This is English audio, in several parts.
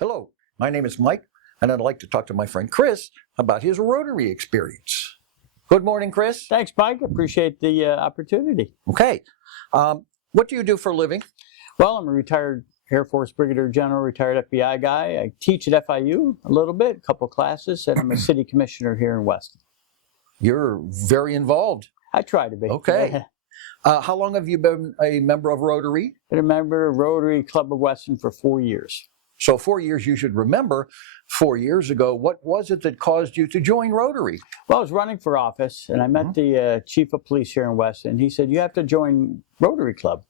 Hello, my name is Mike, and I'd like to talk to my friend Chris about his Rotary experience. Good morning, Chris. Thanks, Mike. Appreciate the opportunity. Okay. What do you do for a living? Well, I'm a retired Air Force Brigadier General, retired FBI guy. I teach at FIU a little bit, a couple classes, and I'm a city commissioner here in Weston. You're very involved. I try to be. Okay. How long have you been a member of Rotary? Been a member of Rotary Club of Weston for 4 years. So 4 years, you should remember 4 years ago, what was it that caused you to join Rotary? Well, I was running for office, and I met the chief of police here in Weston. He said, you have to join Rotary Club.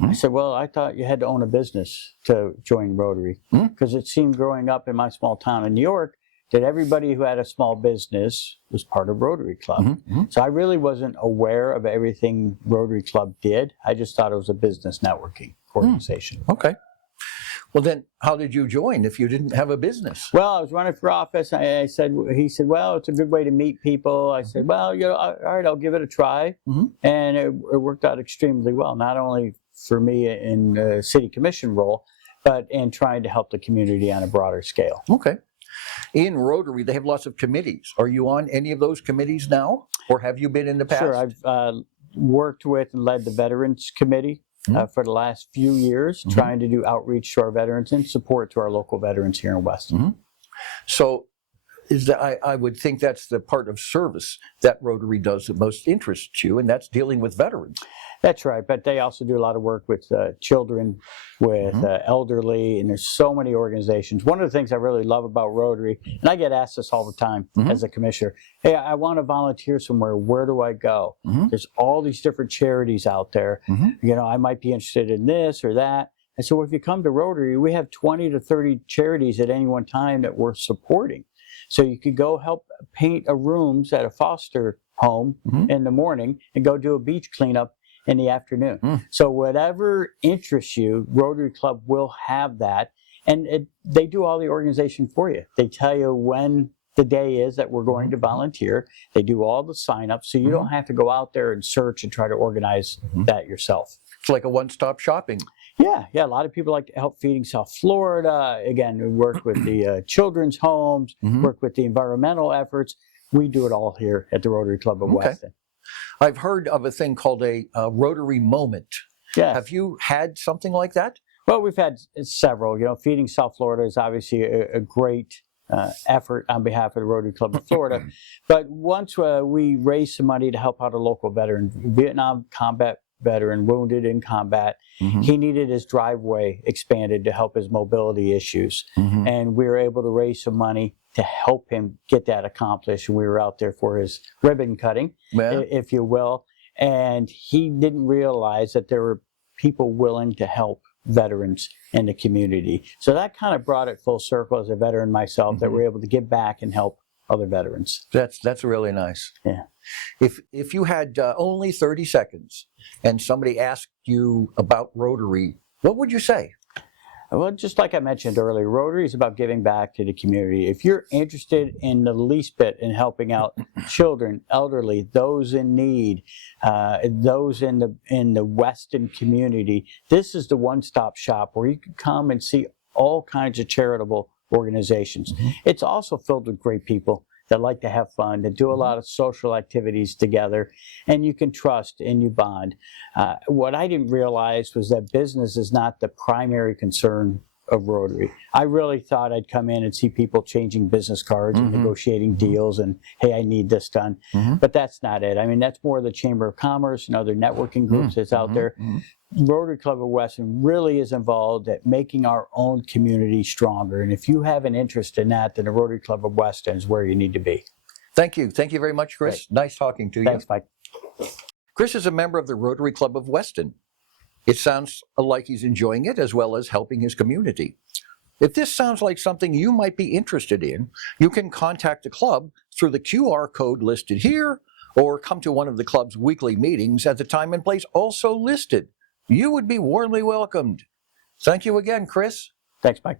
I said, well, I thought you had to own a business to join Rotary, because it seemed growing up in my small town in New York that everybody who had a small business was part of Rotary Club. So I really wasn't aware of everything Rotary Club did. I just thought it was a business networking organization. Okay. Well, then how did you join if you didn't have a business? Well, I was running for office. He said, well, it's a good way to meet people. I said, well, you know, all right, I'll give it a try. And it worked out extremely well, not only for me in the city commission role, but in trying to help the community on a broader scale. Okay. In Rotary, they have lots of committees. Are you on any of those committees now, or have you been in the past? Sure, I've worked with and led the Veterans Committee for the last few years, trying to do outreach to our veterans and support to our local veterans here in Weston. So I would think that's the part of service that Rotary does that most interests you, and that's dealing with veterans. That's right, but they also do a lot of work with children, with elderly, and there's so many organizations. One of the things I really love about Rotary, and I get asked this all the time as a commissioner, hey, I want to volunteer somewhere, where do I go? There's all these different charities out there. You know, I might be interested in this or that. And so if you come to Rotary, we have 20 to 30 charities at any one time that we're supporting. So you could go help paint rooms at a foster home in the morning and go do a beach cleanup in the afternoon. So whatever interests you, Rotary Club will have that. And they do all the organization for you. They tell you when the day is that we're going to volunteer. They do all the sign-ups, so you don't have to go out there and search and try to organize that yourself. It's like a one-stop shopping. Yeah, a lot of people like to help Feeding South Florida. Again, we work with the children's homes, work with the environmental efforts. We do it all here at the Rotary Club of Weston. I've heard of a thing called a Rotary moment. Yeah. Have you had something like that? Well, we've had several. You know, Feeding South Florida is obviously a great effort on behalf of the Rotary Club of Florida. But once we raised some money to help out a local veteran, Vietnam combat veteran, wounded in combat. He needed his driveway expanded to help his mobility issues. And we were able to raise some money to help him get that accomplished. We were out there for his ribbon cutting, if you will. And he didn't realize that there were people willing to help veterans in the community. So that kind of brought it full circle as a veteran myself, that we're able to give back and help other veterans. That's really nice. Yeah. If you had only 30 seconds and somebody asked you about Rotary, what would you say? Well, just like I mentioned earlier, Rotary is about giving back to the community. If you're interested in the least bit in helping out children, elderly, those in need, those in the Weston community, this is the one-stop shop where you can come and see all kinds of charitable organizations. It's also filled with great people that like to have fun, that do a lot of social activities together, and you can trust and you bond. What I didn't realize was that business is not the primary concern of Rotary. I really thought I'd come in and see people changing business cards and negotiating deals and, hey, I need this done. But that's not it. I mean, that's more the Chamber of Commerce and other networking groups that's out there. Rotary Club of Weston really is involved at making our own community stronger. And if you have an interest in that, then the Rotary Club of Weston is where you need to be. Thank you. Thank you very much, Chris. Great. Nice talking to you. Thanks, Mike. Chris is a member of the Rotary Club of Weston. It sounds like he's enjoying it as well as helping his community. If this sounds like something you might be interested in, you can contact the club through the QR code listed here, or come to one of the club's weekly meetings at the time and place also listed. You would be warmly welcomed. Thank you again, Chris. Thanks, Mike.